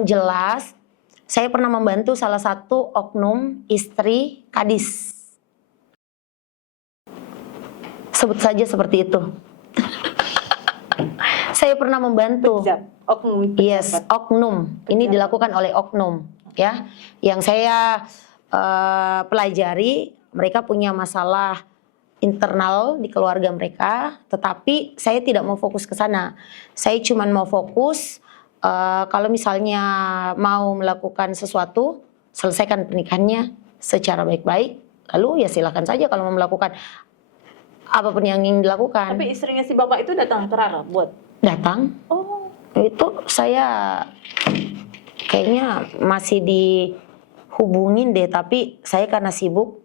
yang jelas saya pernah membantu salah satu oknum istri kadis. Sebut saja seperti itu. Saya pernah membantu. Oknum. Yes, oknum. Ini dilakukan oleh oknum, ya. Yang saya pelajari, mereka punya masalah internal di keluarga mereka, tetapi saya tidak mau fokus ke sana. Saya cuma mau fokus kalau misalnya mau melakukan sesuatu, selesaikan pernikahannya secara baik-baik, lalu ya silakan saja kalau mau melakukan apapun yang ingin dilakukan. Tapi istrinya si bapak itu datang ke Rara buat? Datang. Oh. Itu saya kayaknya masih dihubungin deh, tapi saya karena sibuk,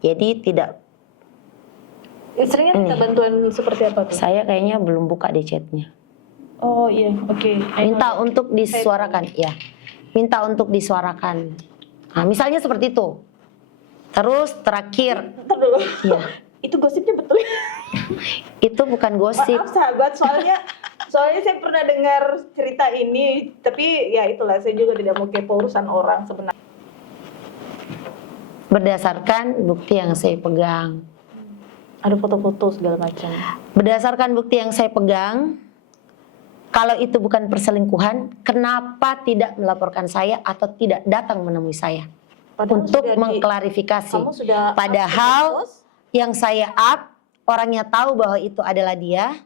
jadi tidak. Istrinya minta bantuan seperti apa tuh? Saya kayaknya belum buka deh chatnya. Oh iya, oke. Minta untuk disuarakan, ya. Minta untuk disuarakan. Nah, misalnya seperti itu. Terus terakhir. Ntar dulu. Ya. Itu gosipnya betul? Itu bukan gosip. Maaf sahabat, soalnya saya pernah dengar cerita ini, tapi ya itulah, saya juga tidak mau kepo urusan orang sebenarnya. Berdasarkan bukti yang saya pegang. Ada foto-foto segala macam. Berdasarkan bukti yang saya pegang, kalau itu bukan perselingkuhan, kenapa tidak melaporkan saya atau tidak datang menemui saya? Padahal untuk mengklarifikasi. Padahal yang saya up, orangnya tahu bahwa itu adalah dia.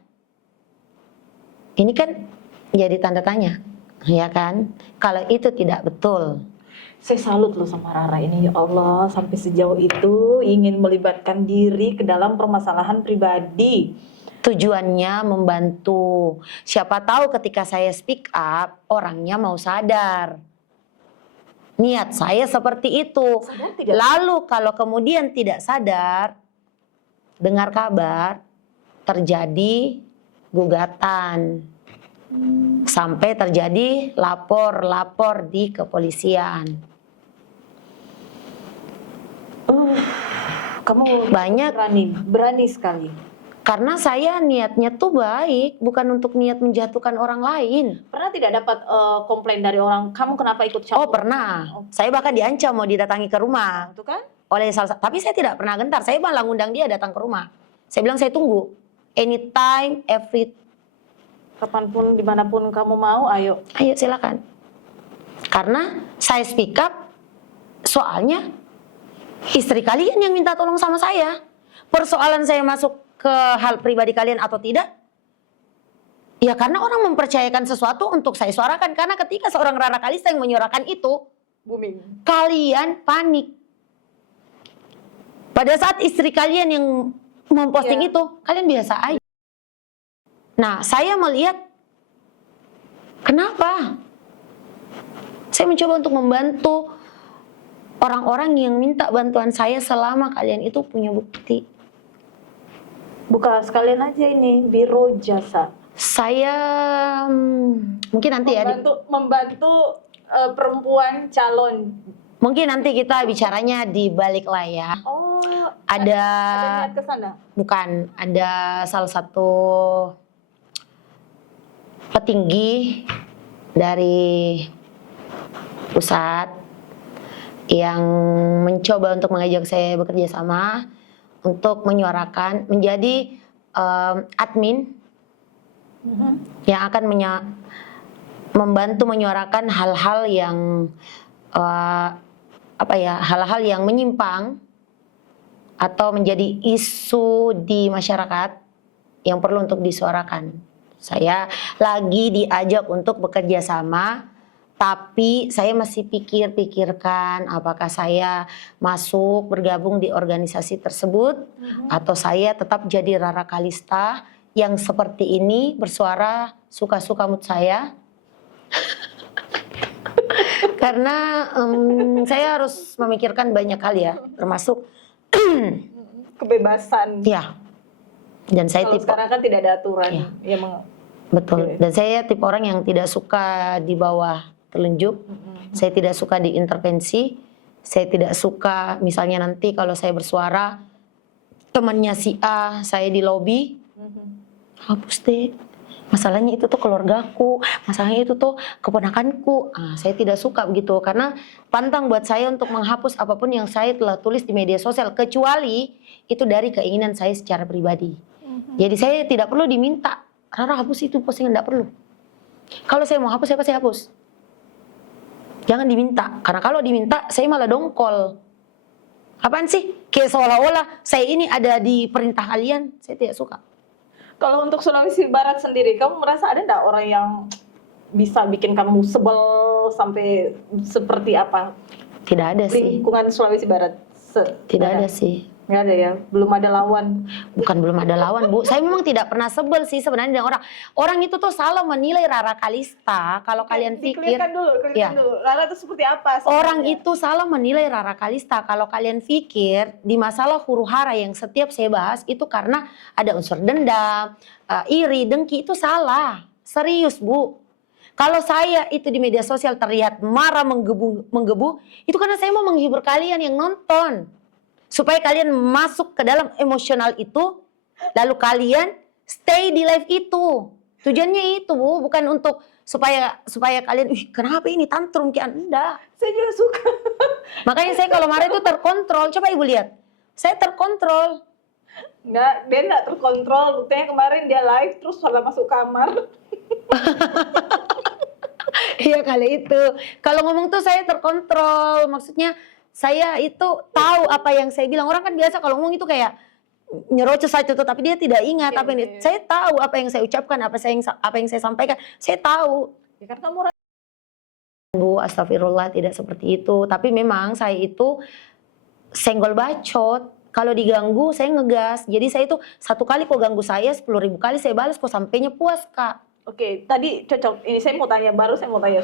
Ini kan jadi tanda tanya, ya kan? Kalau itu tidak betul. Saya salut loh sama Rara ini, ya Allah, sampai sejauh itu ingin melibatkan diri ke dalam permasalahan pribadi. Tujuannya membantu. Siapa tahu ketika saya speak up, orangnya mau sadar. Niat saya seperti itu. Lalu kalau kemudian tidak sadar, dengar kabar, terjadi gugatan. Sampai terjadi lapor di kepolisian. Kamu banyak berani sekali. Karena saya niatnya tuh baik, bukan untuk niat menjatuhkan orang lain. Pernah tidak dapat komplain dari orang, kamu kenapa ikut campur? Oh pernah, saya bahkan diancam mau didatangi ke rumah. Itu kan? Oleh salah satu, tapi saya tidak pernah gentar, saya malah ngundang dia datang ke rumah. Saya bilang saya tunggu, anytime, kapanpun, dimanapun kamu mau, ayo. Ayo silakan. Karena saya speak up, soalnya istri kalian yang minta tolong sama saya. Persoalan saya masuk ke hal pribadi kalian atau tidak, ya karena orang mempercayakan sesuatu untuk saya suarakan. Karena ketika seorang Rara Kalista yang menyuarakan itu, booming, kalian panik. Pada saat istri kalian yang memposting itu, kalian biasa aja. Nah, saya melihat, kenapa? Saya mencoba untuk membantu orang-orang yang minta bantuan saya selama kalian itu punya bukti. Buka sekalian aja ini, biro jasa. Saya mungkin nanti membantu perempuan calon. Mungkin nanti kita bicaranya di balik layar. Oh, ada niat ke sana? Bukan, ada salah satu petinggi dari pusat yang mencoba untuk mengajak saya bekerja sama untuk menyuarakan, menjadi admin yang akan membantu menyuarakan hal-hal yang hal-hal yang menyimpang atau menjadi isu di masyarakat yang perlu untuk disuarakan. Saya lagi diajak untuk bekerja sama, tapi saya masih pikirkan apakah saya masuk bergabung di organisasi tersebut atau saya tetap jadi Rara Kalista yang seperti ini bersuara suka-suka mood saya. Karena saya harus memikirkan banyak hal ya, termasuk kebebasan. Ya. Dan saya tipe sekarang kan tidak ada aturan. Ya. Betul. Dan saya tipe orang yang tidak suka di bawah telunjuk. Saya tidak suka diintervensi. Saya tidak suka misalnya nanti kalau saya bersuara temannya si A, saya di lobi. Hapus deh. Masalahnya itu tuh keluargaku, masalahnya itu tuh keponakanku. Saya tidak suka begitu karena pantang buat saya untuk menghapus apapun yang saya telah tulis di media sosial kecuali itu dari keinginan saya secara pribadi. Jadi saya tidak perlu diminta, Rara hapus itu postingan, tidak perlu. Kalau saya mau hapus, saya pasti hapus. Jangan diminta, karena kalau diminta saya malah dongkol. Apaan sih? Kayak seolah-olah saya ini ada di perintah kalian, saya tidak suka. Kalau untuk Sulawesi Barat sendiri, kamu merasa ada nggak orang yang bisa bikin kamu sebel sampai seperti apa? Tidak ada sih. Lingkungan Sulawesi Barat? Tidak ada sih. Nggak ada ya? Belum ada lawan? Bukan belum ada lawan, Bu. Saya memang tidak pernah sebel sih sebenarnya dengan orang. Orang itu tuh salah menilai Rara Kalista. Kalau kalian pikir, Dikelirkan dulu, Ya. dulu. Rara itu seperti apa sebenarnya? orang itu salah menilai Rara Kalista. Kalau kalian pikir di masalah huru-hara yang setiap saya bahas itu karena ada unsur dendam, iri, dengki, itu salah. Serius, Bu. Kalau saya itu di media sosial terlihat marah, menggebu, itu karena saya mau menghibur kalian yang nonton. Supaya kalian masuk ke dalam emosional itu, lalu kalian stay di live itu. Tujuannya itu, Bu, bukan untuk supaya kalian, kenapa ini tantrum kayak Anda. Saya juga suka. Makanya saya kalau marah itu terkontrol. Coba Ibu lihat. Saya terkontrol. Dia nggak terkontrol. Buktinya kemarin dia live terus malah masuk kamar. Iya kali itu. Kalau ngomong tuh saya terkontrol. Maksudnya saya itu tahu apa yang saya bilang. Orang kan biasa kalau ngomong itu kayak nyerocos saja tuh, tapi dia tidak ingat apa yang saya tahu, apa yang saya ucapkan, apa yang saya sampaikan. Saya tahu. Ya kan kamu Bu, astagfirullah, tidak seperti itu. Tapi memang saya itu senggol bacot. Kalau diganggu saya ngegas. Jadi saya itu satu kali kok ganggu saya 10.000 kali saya balas kok sampainya puas, Kak. Oke, tadi cocok. Ini saya mau tanya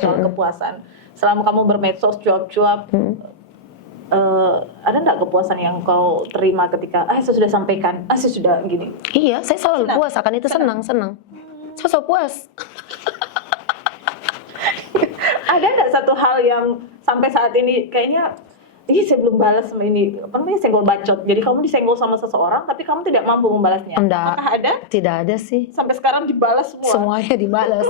soal kepuasan. Selama kamu bermedsos cuap-cuap, ada nggak kepuasan yang kau terima ketika saya sudah sampaikan, saya sudah gini? Iya, saya selalu Senang? puas akan itu, senang. Saya selalu puas. Ada nggak satu hal yang sampai saat ini kayaknya, saya belum balas sama ini, apa namanya, senggol bacot. Jadi kamu disenggol sama seseorang, tapi kamu tidak mampu membalasnya. Enggak. Apakah ada? Tidak ada sih. Sampai sekarang dibalas semua. Semuanya dibalas.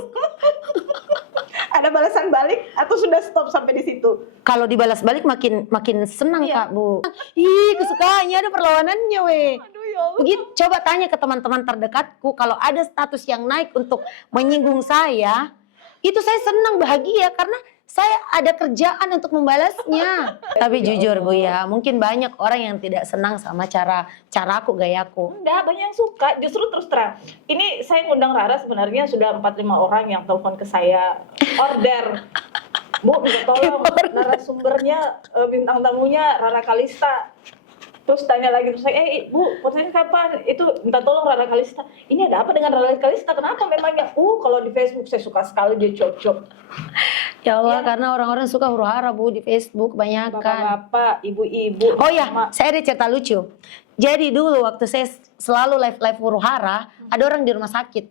Ada balasan balik atau sudah stop sampai di situ? Kalau dibalas balik makin senang, Iya. Kak, Bu. Ih, kesukaannya ada perlawanannya, weh. Aduh ya Allah. Begitu, coba tanya ke teman-teman terdekatku, kalau ada status yang naik untuk menyinggung saya, itu saya senang, bahagia karena saya ada kerjaan untuk membalasnya. Tapi jujur, Bu, ya, mungkin banyak orang yang tidak senang sama caraku, gayaku. Enggak, banyak yang suka. Justru terus terang. Ini saya ngundang Rara sebenarnya sudah 4-5 orang yang telepon ke saya. Order. Bu, minta tolong narasumbernya, bintang tamunya Rara Kalista. Terus tanya lagi, terus saya, Bu, posisinya kapan? Itu minta tolong Rara Kalista. Ini ada apa dengan Rara Kalista? Kenapa memangnya? Kalau di Facebook saya suka sekali dia cocok. Ya Allah, Ya. karena orang-orang suka huru-hara, Bu, di Facebook kebanyakan. Bapak-bapak, ibu-ibu. Oh ya, mama. saya ada cerita lucu. Jadi dulu waktu saya selalu live huru-hara, ada orang di rumah sakit.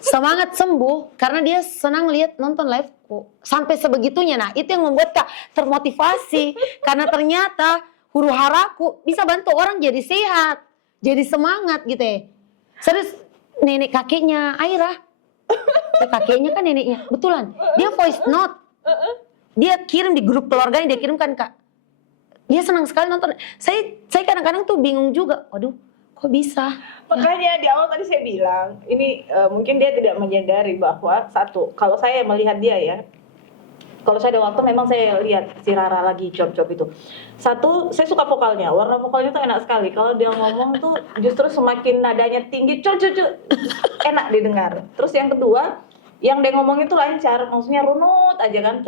Semangat sembuh karena dia senang lihat nonton liveku. Sampai sebegitunya. Nah, itu yang membuat Kak termotivasi karena ternyata huru-haraku bisa bantu orang jadi sehat, jadi semangat gitu ya. Serius, nenek kakeknya Aira. Kakeknya kan neneknya, betulan. Dia voice note. Dia kirim di grup keluarganya, dia kirimkan, Kak. Dia senang sekali nonton. Saya kadang-kadang tuh bingung juga. Waduh, kok bisa? Makanya di awal tadi saya bilang, ini mungkin dia tidak menyadari bahwa satu, kalau saya melihat dia ya, kalau saya ada waktu memang saya lihat si Rara lagi job-job itu. Satu, saya suka vokalnya, warna vokalnya tuh enak sekali. Kalau dia ngomong tuh justru semakin nadanya tinggi, enak didengar. Terus yang kedua, yang dia ngomong itu lancar, maksudnya runut aja kan,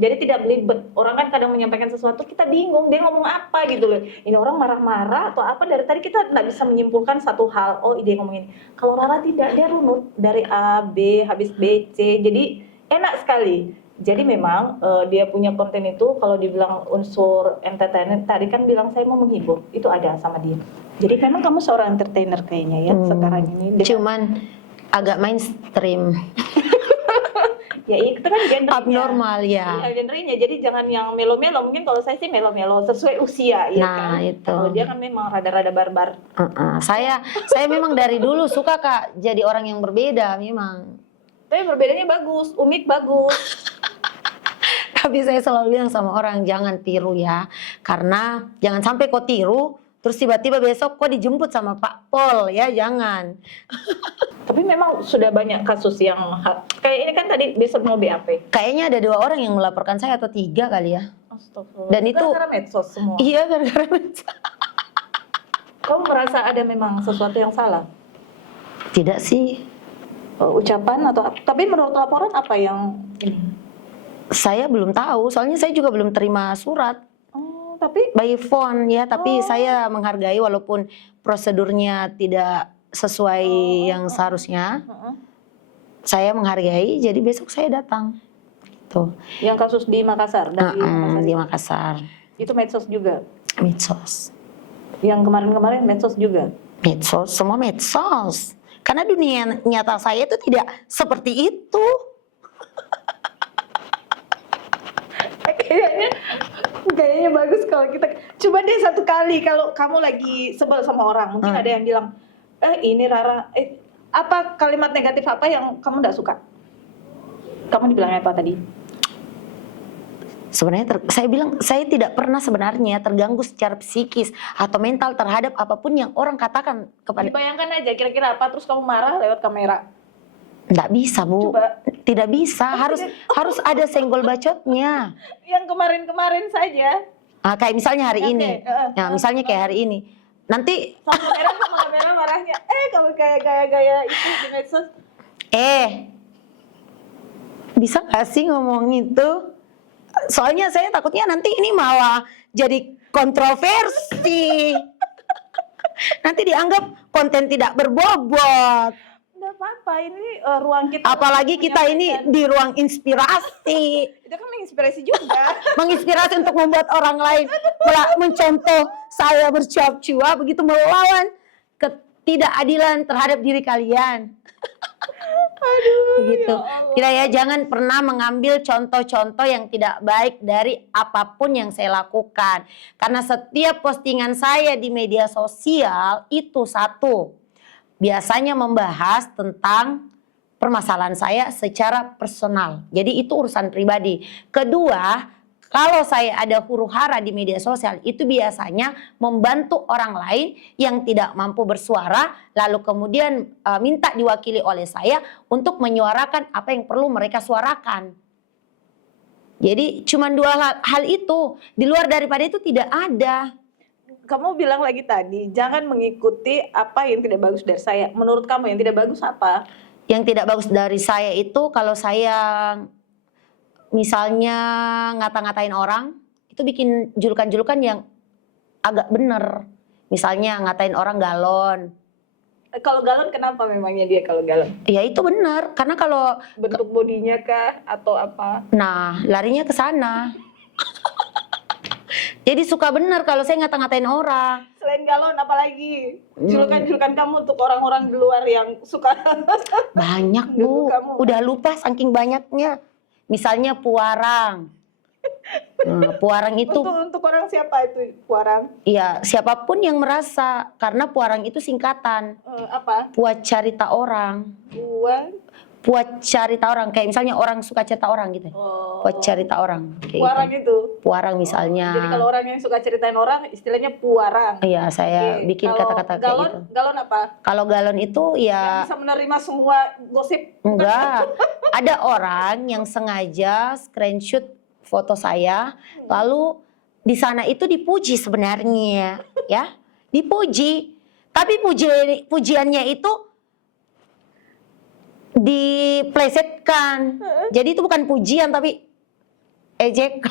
jadi tidak belibet. Orang kan kadang menyampaikan sesuatu kita bingung dia ngomong apa gitu loh. Ini orang marah-marah atau apa, dari tadi kita nggak bisa menyimpulkan satu hal. Oh, dia ngomong ini. Kalau Rara tidak, dia runut dari A, B, habis B, C. Jadi enak sekali. Jadi memang dia punya konten itu, kalau dibilang unsur entertainment, tadi kan bilang saya mau menghibur, itu ada sama dia. Jadi memang kamu seorang entertainer kayaknya ya sekarang ini. Cuman agak mainstream. Ya itu kan genrenya. Abnormal ya. Iya, genrenya. Jadi jangan yang melo-melo. Mungkin kalau saya sih melo-melo sesuai usia, ya Nah, kan. itu. Kalau dia kan memang rada-rada barbar. Saya memang dari dulu suka Kak jadi orang yang berbeda memang. Tapi berbedanya bagus, unik bagus. Tapi saya selalu bilang sama orang jangan tiru ya, karena jangan sampai kau tiru terus tiba-tiba besok kau dijemput sama Pak Pol ya, jangan. Tapi memang sudah banyak kasus yang kayak ini kan tadi besok mau BAP. Kayaknya ada 2 orang yang melaporkan saya atau 3 kali ya. Astagfirullah. Dan itu gara-gara medsos semua. Iya, gara-gara medsos. Kamu merasa ada memang sesuatu yang salah? Tidak sih. Ucapan atau tapi menurut laporan apa yang ini? Saya belum tahu, soalnya saya juga belum terima surat. Oh, tapi By phone ya, tapi Oh. saya menghargai walaupun prosedurnya tidak sesuai yang seharusnya. Saya menghargai, jadi besok saya datang. Tuh. yang kasus di Makassar dari Makassar. Di Makassar. Itu medsos juga. Medsos. Yang kemarin-kemarin medsos juga. Medsos, semua medsos. Karena dunia nyata saya itu tidak seperti itu. Kayaknya bagus kalau kita coba deh satu kali kalau kamu lagi sebel sama orang, mungkin ada yang bilang, ini Rara, apa kalimat negatif apa yang kamu nggak suka? Kamu dibilangnya apa tadi? Sebenarnya saya bilang saya tidak pernah sebenarnya terganggu secara psikis atau mental terhadap apapun yang orang katakan kepada. Dibayangkan aja kira-kira apa, terus kamu marah lewat kamera. Nggak bisa Bu, Coba. tidak bisa, harus ada senggol bacotnya. Yang kemarin-kemarin saja. Kayak misalnya hari Oke, ini, ya misalnya kayak hari ini, nanti Sama kamera marahnya, kamu kayak gaya-gaya itu di medsos. Bisa nggak sih ngomong itu? Soalnya saya takutnya nanti ini malah jadi kontroversi. Nanti dianggap konten tidak berbobot. Nggak apa-apa, ini ruang kita. Apalagi untuk kita ini menyampaikan. di ruang inspirasi. Itu kan menginspirasi juga. Menginspirasi untuk membuat orang lain mencontoh saya bercuap-cuap begitu melawan ketidakadilan terhadap diri kalian. Begitu. ya Allah. Tidak ya, jangan pernah mengambil contoh-contoh yang tidak baik dari apapun yang saya lakukan. Karena setiap postingan saya di media sosial itu satu, biasanya membahas tentang permasalahan saya secara personal. Jadi itu urusan pribadi. Kedua, kalau saya ada huru-hara di media sosial, itu biasanya membantu orang lain yang tidak mampu bersuara, lalu kemudian minta diwakili oleh saya untuk menyuarakan apa yang perlu mereka suarakan. Jadi cuma 2 hal itu, di luar daripada itu tidak ada. Kamu bilang lagi tadi, jangan mengikuti apa yang tidak bagus dari saya. Menurut kamu yang tidak bagus apa? Yang tidak bagus dari saya itu kalau saya misalnya ngata-ngatain orang, itu bikin julukan-julukan yang agak bener. Misalnya ngatain orang galon. Kalau galon kenapa memangnya dia kalau galon? Ya itu benar, karena kalau Bentuk bodinya kah atau apa? larinya ke sana. Jadi suka bener kalau saya ngata-ngatain orang. Selain galon apalagi? Julukan-julukan kamu untuk orang-orang di luar yang suka Banyak Dulu Bu, kamu. udah lupa saking banyaknya. Misalnya puarang. Puarang itu untuk orang siapa itu puarang? ya siapapun yang merasa, karena puarang itu singkatan. Apa? Puat carita orang. Puat carita orang, kayak misalnya orang suka cerita orang gitu. Puat carita orang. Kayak Puarang gitu. itu. Puarang misalnya. Jadi kalau orang yang suka ceritain orang istilahnya puarang. Iya, saya Oke, bikin kalau kata-kata kayak galon, gitu. Galon apa? Kalau galon itu Yang ya bisa menerima semua gosip. enggak. Ada orang yang sengaja screenshot foto saya, lalu di sana itu dipuji sebenarnya, ya, dipuji. Tapi pujiannya itu diplesetkan. Jadi itu bukan pujian tapi ejek.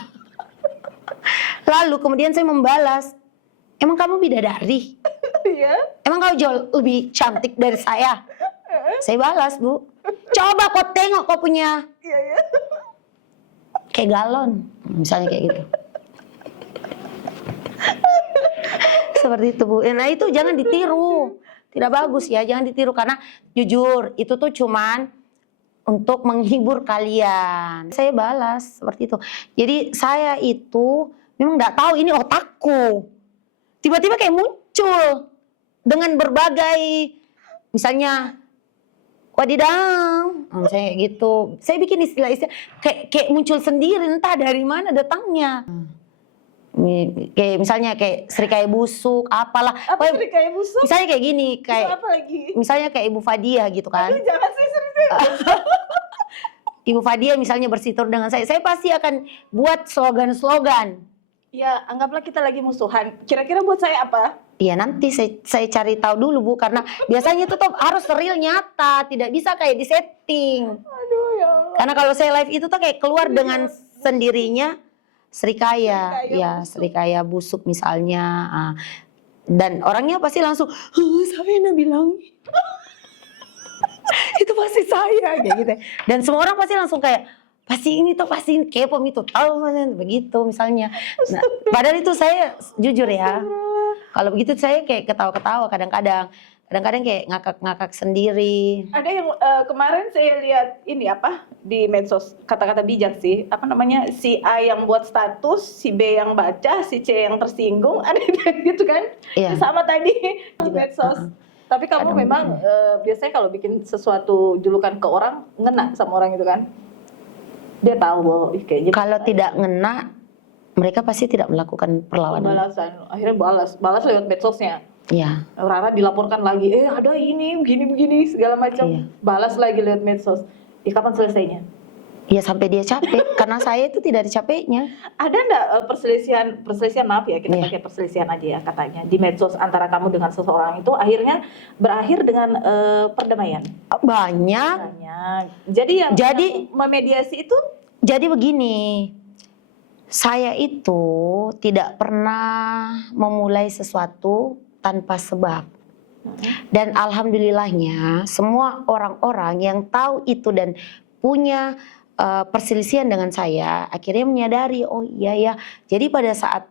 Lalu kemudian saya membalas, emang kamu bidadari? Iya. Emang kau jauh lebih cantik dari saya? Saya balas, Bu. Coba kau tengok kau punya Iya. kayak galon. Misalnya kayak gitu. Seperti itu, Bu. Nah itu jangan ditiru. Tidak bagus ya, jangan ditiru. Karena jujur, itu tuh cuman untuk menghibur kalian. Saya balas seperti itu. Jadi saya itu memang nggak tahu ini otakku. Tiba-tiba kayak muncul dengan berbagai, misalnya wadidaw, misalnya kayak gitu. Saya bikin istilah-istilah kayak muncul sendiri, entah dari mana datangnya. Kayak misalnya kayak serikaya busuk, apalah. Apa Pokoknya serikaya busuk? misalnya kayak gini, Itu kayak apa lagi? misalnya kayak Ibu Fadia gitu kan. Aduh, jangan serius. Ibu Fadia misalnya bersitur dengan saya pasti akan buat slogan-slogan. Ya, anggaplah kita lagi musuhan. Kira-kira buat saya apa? Iya nanti saya cari tahu dulu Bu, karena biasanya itu tuh harus real nyata, tidak bisa kayak disetting. Aduh ya Allah. Karena kalau saya live itu tuh kayak keluar dengan sendirinya Srikaya, Serikaya ya busuk. Srikaya busuk misalnya. Dan orangnya pasti langsung, saya yang bilang. Itu pasti saya kayak gitu. Dan semua orang pasti langsung kayak pasti ini tuh pasti K-pop itu tahu begitu misalnya. Nah, padahal itu saya jujur ya. Kalau begitu saya kayak ketawa-ketawa kadang-kadang. Kadang-kadang kayak ngakak-ngakak sendiri. Ada yang kemarin saya lihat ini apa di medsos, kata-kata bijak sih, apa namanya, si A yang buat status, si B yang baca, si C yang tersinggung, ada gitu kan? Iya. Sama tadi di Juga, medsos. Tapi kamu Kadang- memang biasanya kalau bikin sesuatu julukan ke orang, ngena sama orang itu kan? Dia tahu bahwa kayaknya Kalau tidak ngena, mereka pasti tidak melakukan perlawanan. pembalasan, akhirnya balas lewat medsosnya. Ya, Rara dilaporkan lagi, ada ini begini segala macam, Iya. balas lagi lewat medsos. Kapan selesainya? ya sampai dia capek. Karena saya itu tidak ada capeknya. Ada nggak perselisihan maaf ya, kita Iya. pakai perselisihan aja ya katanya di medsos antara kamu dengan seseorang itu akhirnya berakhir dengan perdamaian? Banyak. Banyak. Jadi yang memediasi itu Jadi begini, saya itu tidak pernah memulai sesuatu tanpa sebab. Dan alhamdulillahnya semua orang-orang yang tahu itu dan punya perselisihan dengan saya akhirnya menyadari, oh iya ya. Jadi pada saat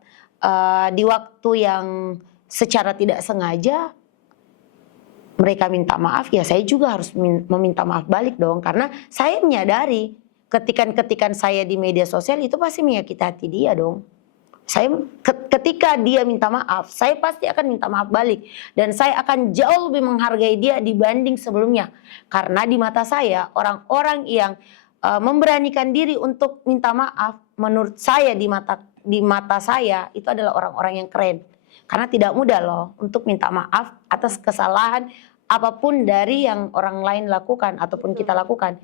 di waktu yang secara tidak sengaja mereka minta maaf, ya saya juga harus meminta maaf balik dong. Karena saya menyadari ketikan-ketikan saya di media sosial itu pasti menyakiti hati dia dong. Saya ketika dia minta maaf, saya pasti akan minta maaf balik. Dan saya akan jauh lebih menghargai dia dibanding sebelumnya. Karena di mata saya, orang-orang yang memberanikan diri untuk minta maaf, menurut saya di mata saya, itu adalah orang-orang yang keren. Karena tidak mudah loh untuk minta maaf atas kesalahan apapun dari yang orang lain lakukan ataupun kita lakukan.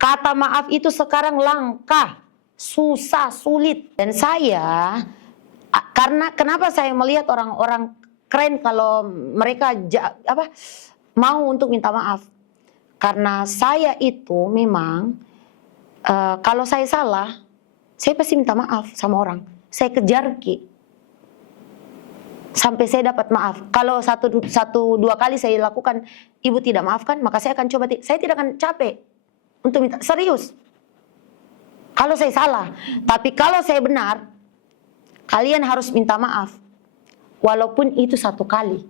Kata maaf itu sekarang langka, susah, sulit. Dan saya, karena kenapa saya melihat orang-orang keren kalau mereka mau untuk minta maaf. Karena saya itu memang, kalau saya salah, saya pasti minta maaf sama orang. Saya kejar sampai saya dapat maaf. Kalau dua kali saya lakukan, ibu tidak maafkan, maka saya akan coba. Saya tidak akan capek untuk minta, serius. Kalau saya salah, tapi kalau saya benar, kalian harus minta maaf. Walaupun itu 1 kali.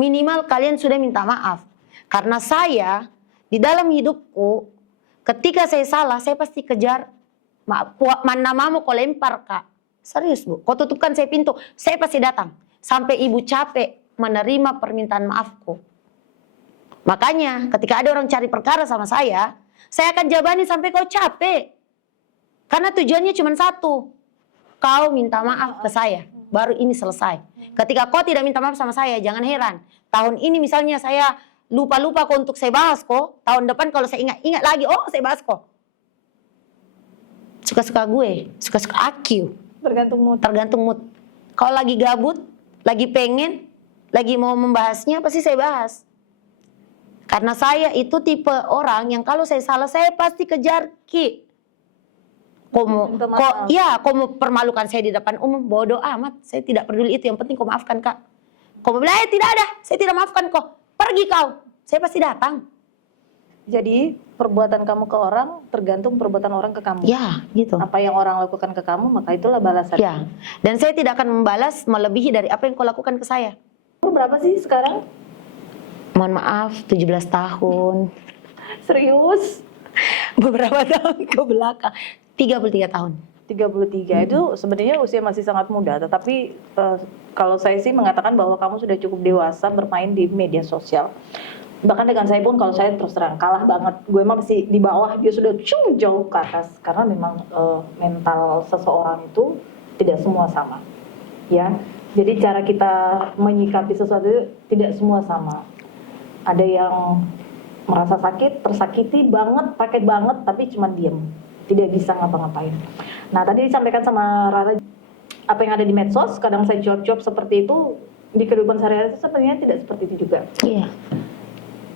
Minimal kalian sudah minta maaf. Karena saya, di dalam hidupku, ketika saya salah, saya pasti kejar. Namamu kau lempar, Kak. Serius, Bu. Kau tutupkan saya pintu, saya pasti datang. Sampai ibu capek menerima permintaan maafku. Makanya ketika ada orang cari perkara sama saya akan jabani sampai kau capek. Karena tujuannya cuma satu. Kau minta maaf ke saya, baru ini selesai. Ketika kau tidak minta maaf sama saya, jangan heran. Tahun ini misalnya saya lupa-lupa kok untuk saya bahas kok. Tahun depan kalau saya ingat lagi, oh saya bahas kok. Suka-suka gue, suka-suka aku. Tergantung mood. Kalau lagi gabut, lagi pengen, lagi mau membahasnya, pasti saya bahas. Karena saya itu tipe orang yang kalau saya salah, saya pasti kejar Kau mau permalukan saya di depan umum, bodoh amat. Saya tidak peduli itu, yang penting kau maafkan, Kak. Kau mau bilang, tidak ada, saya tidak maafkan kau. Pergi kau, saya pasti datang. Jadi perbuatan kamu ke orang tergantung perbuatan orang ke kamu. Ya, gitu. Apa yang orang lakukan ke kamu, maka itulah balasan. Ya, dan saya tidak akan membalas melebihi dari apa yang kau lakukan ke saya. Umur berapa sih sekarang? Mohon maaf, 17 tahun. Serius? beberapa tahun ke belakang. 33 tahun. 33 itu sebenarnya usia masih sangat muda, tetapi kalau saya sih mengatakan bahwa kamu sudah cukup dewasa bermain di media sosial. Bahkan dengan saya pun, kalau saya terus terang kalah banget, gue emang masih di bawah, dia sudah jauh ke atas, karena memang mental seseorang itu tidak semua sama, ya. Jadi cara kita menyikapi sesuatu itu tidak semua sama. Ada yang merasa sakit, tersakiti banget, pakai banget, tapi cuma diem, tidak bisa ngapa-ngapain. Nah, tadi disampaikan sama Rara, apa yang ada di medsos, kadang saya jawab-jawab seperti itu, di kehidupan sehari-hari itu sebenarnya tidak seperti itu juga. Iya.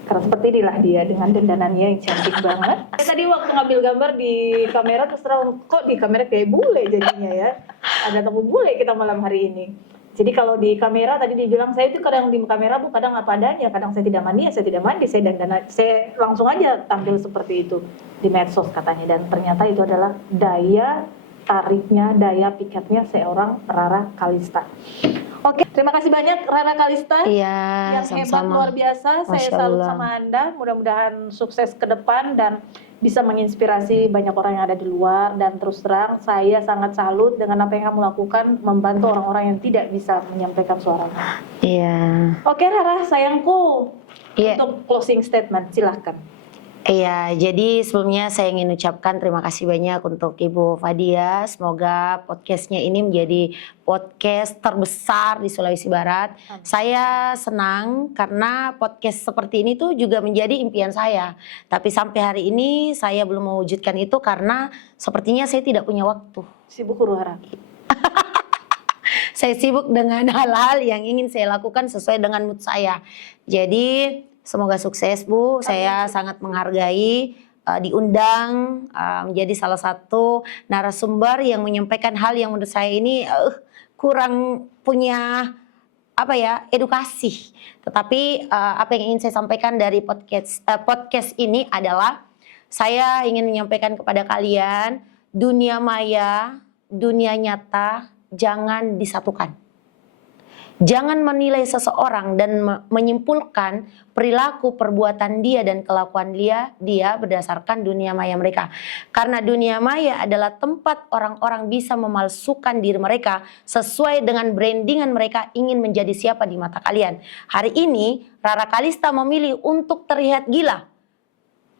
Karena seperti inilah dia dengan dandanannya yang cantik banget. Tadi waktu ngambil gambar di kamera, terus terang, kok di kamera kayak bule jadinya ya. Ada tamu bule kita malam hari ini. Jadi kalau di kamera tadi dibilang, saya itu kadang di kamera bu, kadang apa adanya, kadang saya tidak mandi, ya saya tidak mandi, saya dandan, saya langsung aja tampil seperti itu di medsos katanya. Dan ternyata itu adalah daya tariknya, daya pikatnya seorang Rara Kalista. Oke, terima kasih banyak Rara Kalista. Iya, Yang hebat, sama-sama. luar biasa. Saya Masya salut Allah. sama Anda. Mudah-mudahan sukses ke depan dan bisa menginspirasi banyak orang yang ada di luar. Dan terus terang, saya sangat salut dengan apa yang kamu lakukan, membantu orang-orang yang tidak bisa menyampaikan suaranya. Iya. Oke Rara, sayangku, Iya. untuk closing statement, silahkan. Iya, jadi sebelumnya saya ingin ucapkan terima kasih banyak untuk Ibu Fadia. Semoga podcastnya ini menjadi podcast terbesar di Sulawesi Barat. Amin. Saya senang karena podcast seperti ini tuh juga menjadi impian saya. Tapi sampai hari ini saya belum mewujudkan itu karena sepertinya saya tidak punya waktu. Sibuk huru hara. Saya sibuk dengan hal-hal yang ingin saya lakukan sesuai dengan mood saya. Jadi semoga sukses Bu, saya sangat menghargai diundang menjadi salah satu narasumber yang menyampaikan hal yang menurut saya ini kurang punya edukasi. Tetapi apa yang ingin saya sampaikan dari podcast ini adalah saya ingin menyampaikan kepada kalian, dunia maya, dunia nyata jangan disatukan. Jangan menilai seseorang dan menyimpulkan perilaku, perbuatan dia dan kelakuan dia berdasarkan dunia maya mereka. Karena dunia maya adalah tempat orang-orang bisa memalsukan diri mereka sesuai dengan brandingan mereka ingin menjadi siapa di mata kalian. Hari ini Rara Kalista memilih untuk terlihat gila.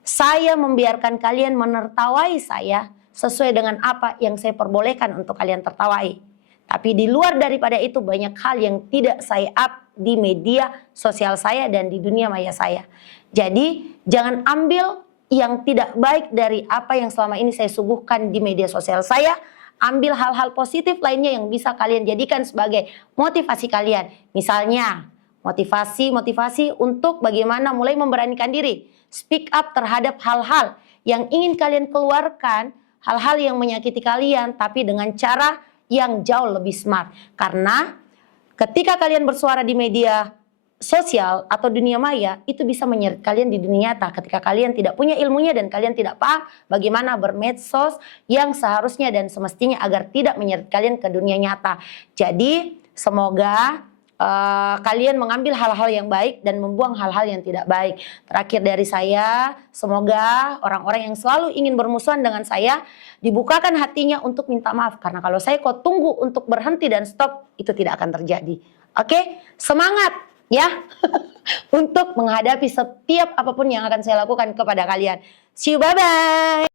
Saya membiarkan kalian menertawai saya sesuai dengan apa yang saya perbolehkan untuk kalian tertawai. Tapi di luar daripada itu banyak hal yang tidak saya up di media sosial saya dan di dunia maya saya. Jadi jangan ambil yang tidak baik dari apa yang selama ini saya suguhkan di media sosial saya. Ambil hal-hal positif lainnya yang bisa kalian jadikan sebagai motivasi kalian. Misalnya motivasi untuk bagaimana mulai memberanikan diri. Speak up terhadap hal-hal yang ingin kalian keluarkan, hal-hal yang menyakiti kalian tapi dengan cara yang jauh lebih smart. Karena ketika kalian bersuara di media sosial atau dunia maya, itu bisa menyeret kalian di dunia nyata ketika kalian tidak punya ilmunya dan kalian tidak paham bagaimana bermedsos yang seharusnya dan semestinya agar tidak menyeret kalian ke dunia nyata. Jadi semoga kalian mengambil hal-hal yang baik dan membuang hal-hal yang tidak baik. Terakhir dari saya, semoga orang-orang yang selalu ingin bermusuhan dengan saya dibukakan hatinya untuk minta maaf. Karena kalau saya kok tunggu untuk berhenti dan stop, itu tidak akan terjadi. Oke, semangat ya untuk menghadapi setiap apapun yang akan saya lakukan kepada kalian. See you, bye-bye.